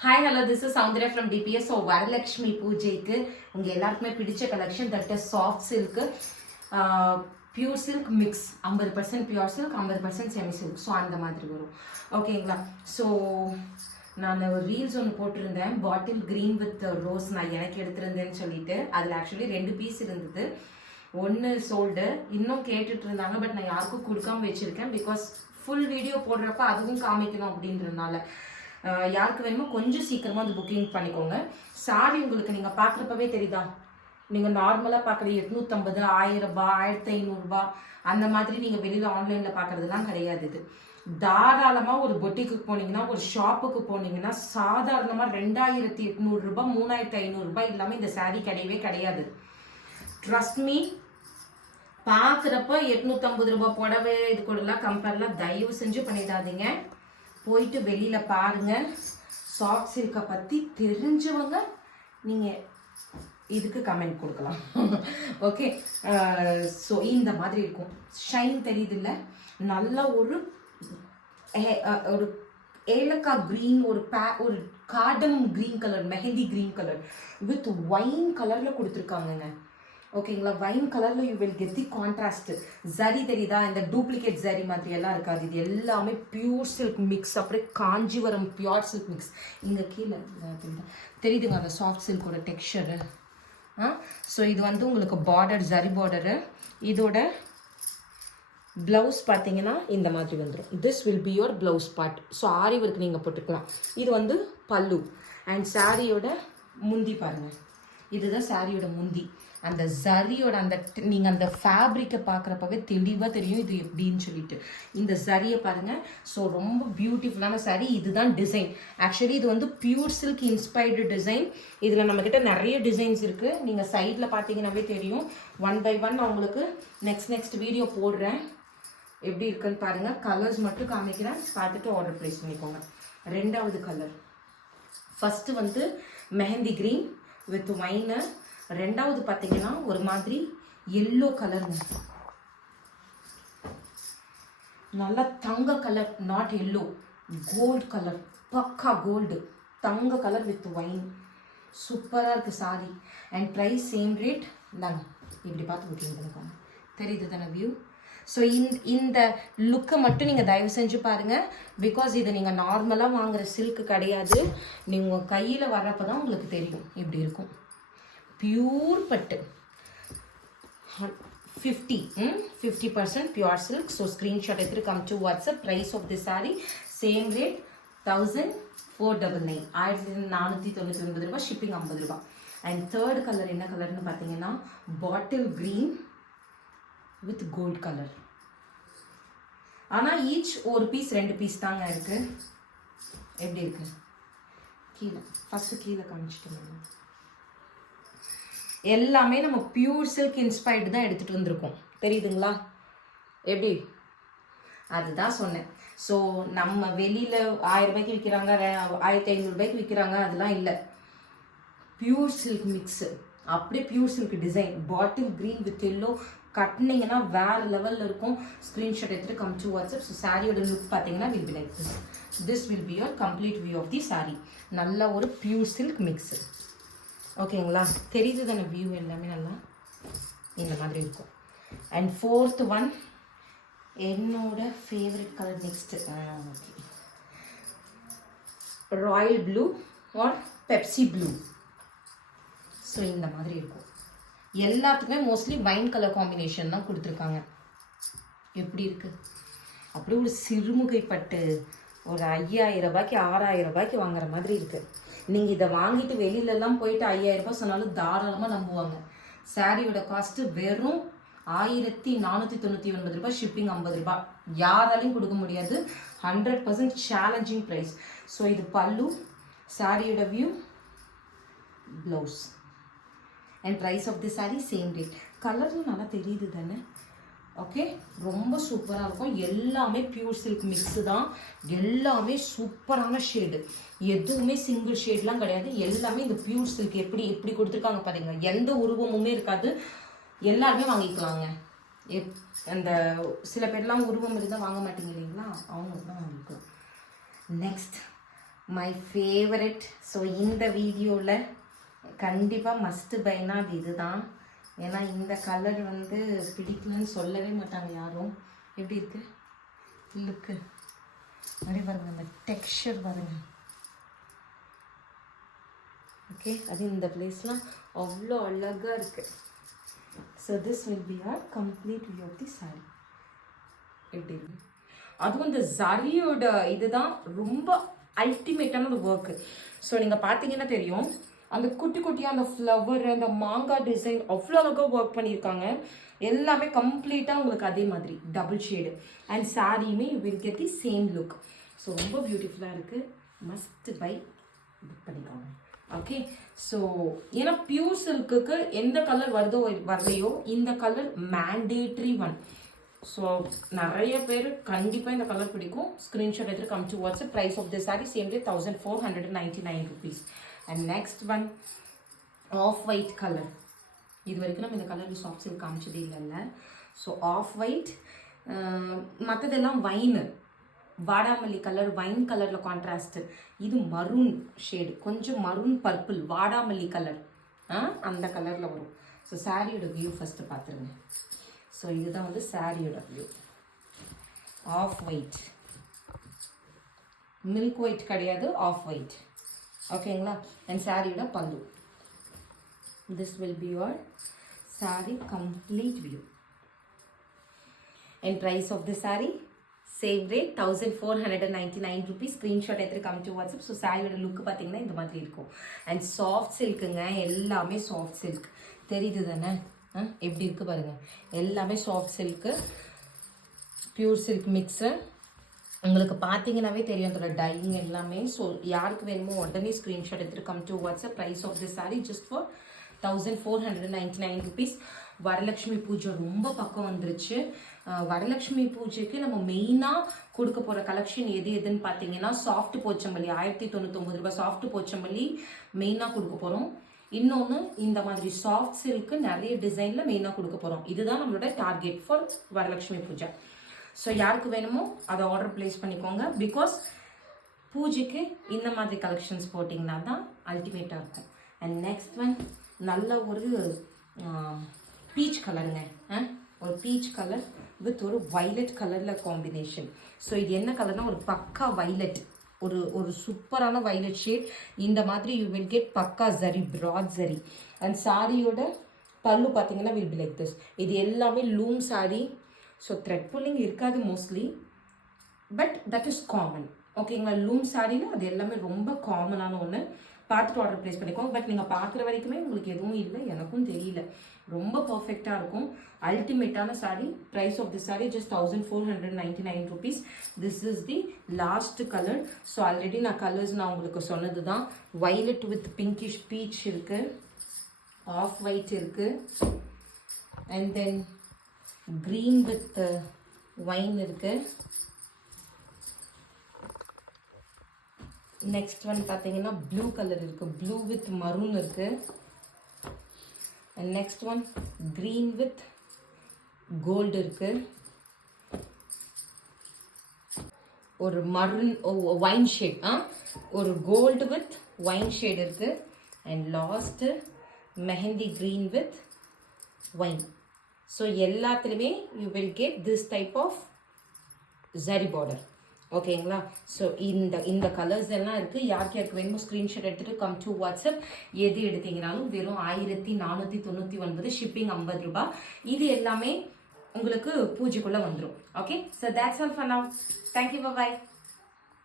Hi, hello, this is Soundarya from DPS. So, Varalakshmi பூஜைக்கு உங்க எல்லாருக்குமே பிடிச்ச collection that is soft silk pure silk mix 50% pure silk 50% semi silk. So அந்த மாதிரி வரும் ஓகேங்களா. ஸோ நான் ஒரு ரீல்ஸ் ஒன்று போட்டிருந்தேன், பாட்டில் க்ரீன் வித் ரோஸ் நான் எனக்கு எடுத்திருந்தேன்னு சொல்லிட்டு. அதில் ஆக்சுவலி 2 பீஸ் இருந்தது, ஒன்று சோல்டு, இன்னும் கேட்டுட்டு இருந்தாங்க. பட் நான் யாருக்கும் கொடுக்காம வச்சுருக்கேன், பிகாஸ் ஃபுல் வீடியோ போடுறப்ப அதுவும் காமிக்கணும் அப்படின்றதுனால. யாருக்கு வேணுமோ கொஞ்சம் சீக்கிரமாக வந்து புக்கிங் பண்ணிக்கோங்க. சாரி உங்களுக்கு நீங்கள் பார்க்குறப்பவே தெரியுதா, நீங்கள் நார்மலாக பார்க்குற 850, 1000 ரூபாய், 1500 ரூபாய் அந்த மாதிரி நீங்கள் வெளியில் ஆன்லைனில் பார்க்குறதுலாம் கிடையாது. இது தாராளமாக ஒரு பொட்டிக்கு போனீங்கன்னா, ஒரு ஷாப்புக்கு போனீங்கன்னா சாதாரணமாக 2800 ரூபாய் 3500 ரூபாய் இல்லாமல் இந்த சாரீ கிடையவே கிடையாது. ட்ரஸ்ட் மீ, பார்க்குறப்ப 850 ரூபாய் புடவை இது கூடலாம் கம்பேர்லாம் தயவு செஞ்சு பண்ணிடாதீங்க. போயிட்டு வெளியில் பாருங்கள். சாஃப்ட் சில்கை பற்றி தெரிஞ்சவங்க நீங்கள் இதுக்கு கமெண்ட் கொடுக்கலாம். ஓகே, ஸோ இந்த மாதிரி இருக்கும். ஷைன் தெரியுது இல்லை, நல்ல ஒரு ஏலக்காய் க்ரீன், ஒரு cardamom green colour, mehndi green colour with wine கலரில் கொடுத்துருக்காங்கங்க. ஓகேங்களா, வைன் கலர்ல you will get the contrast. Zari தெரியுதா, இந்த டூப்ளிகேட் ஜரி மாதிரி எல்லாம் இருக்காது. இது எல்லாமே பியூர் சில்க் மிக்ஸ், அப்படியே காஞ்சிபுரம் பியூர் சில்க் மிக்ஸ். இங்கே கீழே தெரியுதுங்க அந்த சாஃப்ட் சில்கோட டெக்ஸ்சரு. ஸோ இது வந்து உங்களுக்கு பார்டர், ஜரி பார்டரு. இதோட ப்ளவுஸ் பார்த்தீங்கன்னா இந்த மாதிரி வந்துடும். This will be your blouse part. So aari work நீங்கள் போட்டுக்கலாம். இது வந்து பல்லு. அண்ட் சாரியோட முந்தி பாருங்கள், இதுதான் சாரியோட முந்தி. அந்த ஜரியோட அந்த நீங்கள் அந்த ஃபேப்ரிக்கை பார்க்குறப்பவே தெளிவாக தெரியும் இது எப்படின்னு சொல்லிட்டு. இந்த ஜரியை பாருங்கள். ஸோ ரொம்ப பியூட்டிஃபுல்லான சாரீ. இதுதான் டிசைன். ஆக்சுவலி இது வந்து பியூர் சில்க் இன்ஸ்பைர்டு டிசைன். இதில் நம்மக்கிட்ட நிறைய டிசைன்ஸ் இருக்குது. நீங்கள் சைடில் பார்த்தீங்கன்னாவே தெரியும். 1 by 1 நான் உங்களுக்கு நெக்ஸ்ட் வீடியோ போடுறேன். எப்படி இருக்குன்னு பாருங்கள். கலர்ஸ் மட்டும் காமிக்கிறேன், பார்த்துட்டு ஆர்டர் ப்ளேஸ் பண்ணிக்கோங்க. ரெண்டாவது கலர், ஃபஸ்ட்டு வந்து மெஹந்தி க்ரீன் வித் வைனு. ரெண்டாவது பார்த்தீங்கன்னா ஒரு மாதிரி எல்லோ கலருங்க, நல்லா தங்க colour, not yellow, gold colour, பக்கா கோல்டு தங்க கலர் வித் வைன். சூப்பராக இருக்குது sari. And price same rate. தாங்க இப்படி பார்த்து புக்கிங் பண்ணிக்கோங்க. தெரியுது தானே வியூ. ஸோ இந்த லுக்கை மட்டும் நீங்கள் தயவு செஞ்சு பாருங்கள். பிகாஸ் இதை நீங்கள் நார்மலாக வாங்குகிற சில்க்கு கிடையாது. நீங்கள் கையில் வர்றப்போ தான் உங்களுக்கு தெரியும் இப்படி இருக்கும். பியூர் பட்டு 50% பியூர் சில்க். ஸோ ஸ்க்ரீன்ஷாட் எடுத்துட்டு come to WhatsApp. Price of the sari same rate 1499, 1499 ரூபாய். ஷிப்பிங் 50 ரூபாய். அண்ட் தேர்ட் கலர் என்ன கலர்னு பார்த்தீங்கன்னா bottle green with gold colour. ஆனால் ஈச் ஒரு பீஸ் 2 பீஸ் தாங்க இருக்குது. எப்படி இருக்கு கீழே, ஃபஸ்ட்டு கீழே காமிச்சிட்டு. எல்லாமே நம்ம பியூர் சில்க் இன்ஸ்பைர்டு தான் எடுத்துகிட்டு வந்திருக்கோம். தெரியுதுங்களா எப்படி, அதுதான் சொன்னேன். ஸோ நம்ம வெளியில் 1000 ரூபாய்க்கு விற்கிறாங்க, 1500 ரூபாய்க்கு விற்கிறாங்க, அதெல்லாம் இல்லை. பியூர் சில்க் மிக்ஸு, அப்படியே pure silk design. Bottle green with yellow கட்டினீங்கன்னா வேறு லெவலில் இருக்கும். ஸ்க்ரீன்ஷாட் எடுத்துகிட்டு கம் டு வாட்ஸ்அப். ஸோ சாரியோட லுக் பார்த்தீங்கன்னா will be like this. This will be your complete view of the sari. நல்ல ஒரு பியூர் சில்க் மிக்ஸு. ஓகேங்களா, தெரியுது தானே வியூ எல்லாமே நல்லா இந்த மாதிரி இருக்கும். அண்ட் ஃபோர்த் ஒன் என்னோட favourite colour. Next okay, royal blue or Pepsi blue. So இந்த மாதிரி இருக்கும். எல்லாத்துக்குமே மோஸ்ட்லி வைன் கலர் காம்பினேஷன் தான் கொடுத்துருக்காங்க. எப்படி இருக்குது, அப்படியே ஒரு சிறுமுகை பட்டு ஒரு 5000 ரூபாய்க்கு 6000 ரூபாய்க்கு வாங்குற மாதிரி இருக்குது. நீங்கள் இதை வாங்கிட்டு வெளியிலலாம் போயிட்டு 5000 ரூபாய் சொன்னாலும் தாராளமாக நம்புவாங்க. சாரியோட காஸ்ட்டு வெறும் 1499 ரூபாய். ஷிப்பிங் 50 ரூபாய். யாராலையும் கொடுக்க முடியாது. 100% சேலஞ்சிங் ப்ரைஸ். ஸோ இது பல்லு, சாரியோட view, blouse. And price of the sari same rate. கலரும் நல்லா தெரியுது தானே. ஓகே, ரொம்ப சூப்பராக இருக்கும். எல்லாமே பியூர் சில்க் மிக்ஸு தான். எல்லாமே சூப்பரான ஷேடு, எதுவுமே சிங்கிள் ஷேட்லாம் கிடையாது. எல்லாமே இந்த பியூர் சில்க் எப்படி கொடுத்துருக்காங்க பாருங்க. எந்த உருவமுமே இருக்காது. எல்லாருமே வாங்கிக்கலாங்க. அந்த சில பேர்லாம் உருவம் இருந்தால் வாங்க மாட்டீங்க இல்லைங்களா, அவங்க தான் வாங்கிக்கலாம். Next my favourite. ஸோ இந்த வீடியோவில் கண்டிப்பாக மஸ்ட்டு பைனா அது இதுதான். ஏன்னா இந்த கலர் வந்து பிடிக்கலன்னு சொல்லவே மாட்டாங்க யாரும். எப்படி இருக்கு லுக்கு அப்படியே பாருங்க, அந்த டெக்ஸ்சர் பாருங்க. ஓகே, அது இந்த பிளேஸ்லாம் அவ்வளோ அழகாக இருக்குது. So this will be your complete view of the sari. எப்படி இருக்கு, அதுவும் இந்த ஜரியோட இதுதான் ரொம்ப அல்டிமேட்டான ஒரு ஒர்க்கு. ஸோ நீங்கள் பார்த்தீங்கன்னா தெரியும், அந்த குட்டி குட்டியாக அந்த ஃப்ளவர், அந்த மாங்காய் டிசைன் அவ்வளோ அழகாக ஒர்க் பண்ணியிருக்காங்க. எல்லாமே கம்ப்ளீட்டாக உங்களுக்கு அதே மாதிரி டபுள் ஷேடு. அண்ட் சாரியுமே you will get the same look. So ரொம்ப பியூட்டிஃபுல்லாக இருக்குது. மஸ்ட் பை, புக் பண்ணிக்கோங்க. ஓகே, ஸோ ஏன்னா பியூர் சில்க்குக்கு எந்த கலர் வருதோ வரலையோ இந்த கலர் மேண்டேட்ரி ஒன். ஸோ நிறைய பேர் கண்டிப்பாக இந்த கலர் பிடிக்கும். ஸ்க்ரீன்ஷாட் எடுத்து come to WhatsApp. Price of the sari same day 1499 rupees. And next one off white colour. இது வரைக்கும் நம்ம இந்த கலர் சாஃப்ட் சில்க் காமிச்சதே இல்லைல்ல. ஸோ ஆஃப் ஒயிட், மற்றதெல்லாம் வைனு, வாடாமல்லி கலர், வைன் கலரில் கான்ட்ராஸ்ட்டு. இது மரூன் ஷேடு, கொஞ்சம் மரூன் பர்பிள், வாடாமல்லி கலர், அந்த கலரில் வரும். ஸோ சாரியோட வியூ ஃபஸ்ட்டு பார்த்துருங்க. ஸோ இதுதான் வந்து சாரியோட view. Off white, milk white கிடையாது, ஆஃப் ஒயிட். ஓகேங்களா. அண்ட் சாரியோட பல்லு. This will be your sari complete view. And price of the sari same rate 1499 rupees. Screenshot எடுத்து கம் டு வாட்ஸ்அப். ஸோ சாரியோட லுக்கு பார்த்தீங்கன்னா இந்த மாதிரி இருக்கும். அண்ட் சாஃப்ட் சில்க்குங்க, எல்லாமே சாஃப்ட் சில்க். தெரியுது தானே எப்படி இருக்குது பாருங்கள். எல்லாமே soft silk, pure silk mix. உங்களுக்கு பார்த்தீங்கன்னாவே தெரியும் அதோட டையிங் எல்லாமே. ஸோ யாருக்கு வேணுமோ உடனே ஸ்க்ரீன்ஷாட் எடுத்துகிட்டு come to WhatsApp. Price of the sari just for 1499 rupees. Varalakshmi Puja ரொம்ப பக்கம் வந்துருச்சு. வரலட்சுமி பூஜைக்கு நம்ம மெயினாக கொடுக்க போகிற கலெக்ஷன் எதுன்னு பார்த்தீங்கன்னா சாஃப்ட் போச்சம்பள்ளி. 1099 ரூபாய் சாஃப்ட் போச்சம்பள்ளி மெயினாக கொடுக்க போகிறோம். இன்னொன்று இந்த மாதிரி சாஃப்ட் சில்க்கு நிறைய டிசைனில் மெயினாக கொடுக்க போகிறோம். இதுதான் நம்மளோட டார்கெட் ஃபார் வரலட்சுமி பூஜை. ஸோ யாருக்கு வேணுமோ அதை ஆர்டர் ப்ளேஸ் பண்ணிக்கோங்க. பிகாஸ் பூஜைக்கு இந்த மாதிரி கலெக்ஷன்ஸ் போட்டிங்கன்னா தான் அல்டிமேட்டாக இருக்கும். அண்ட் நெக்ஸ்ட் ஒன் நல்ல ஒரு பீச் கலருங்க. ஒரு பீச் கலர் வித் ஒரு வைலட் கலரில் காம்பினேஷன். ஸோ இது என்ன கலர்னால் ஒரு பக்கா வைலட், ஒரு சூப்பரான வைலட் ஷேட். இந்த மாதிரி யூ வில் கெட் பக்கா ஜரி, ப்ராட் ஜரி. அண்ட் சாரியோட பல்லு பார்த்தீங்கன்னா வில் பி லைக் திஸ். இது எல்லாமே loom sari. So thread pulling இருக்காது mostly, but that is common. ஓகேங்களா. லூம் சாரியில் அது எல்லாமே ரொம்ப காமனான ஒன்று. பார்த்துட்டு ஆர்டர் ப்ளேஸ் பண்ணிக்கோங்க. பட் நீங்கள் பார்க்குற வரைக்குமே உங்களுக்கு எதுவும் இல்லை, எனக்கும் தெரியல. ரொம்ப பர்ஃபெக்டாக இருக்கும். அல்டிமேட்டான sari. Price of the sari just 1499 rupees. This is the last colour. So already நான் கலர்ஸ் நான் உங்களுக்கு சொன்னது தான். வைலட் வித் பிங்கிஷ் பீச் இருக்குது, ஆஃப் ஒயிட் இருக்குது, and then green with wine இருக்குது. நெக்ஸ்ட் ஒன் பார்த்தீங்கன்னா ப்ளூ கலர் இருக்குது, ப்ளூ வித் மரூன் இருக்குது. And next one green with gold இருக்குது. ஒரு மரூன் வைன் ஷேட், ஒரு கோல்டு வித் வைன் ஷேட் இருக்குது. And last mehndi green with wine. So எல்லாத்துலேயுமே you will get this type of zari border. ஓகேங்களா. So இந்த colours எல்லாம் இருக்குது. யாருக்கு வேணுமோ ஸ்க்ரீன்ஷாட் எடுத்துகிட்டு கம் டு வாட்ஸ்அப். எது எடுத்தீங்கனாலும் வெறும் 1499. ஷிப்பிங் 50 ரூபாய். இது எல்லாமே உங்களுக்கு பூஜைக்குள்ளே வந்துடும். Okay, so that's all for now. Thank you, bye.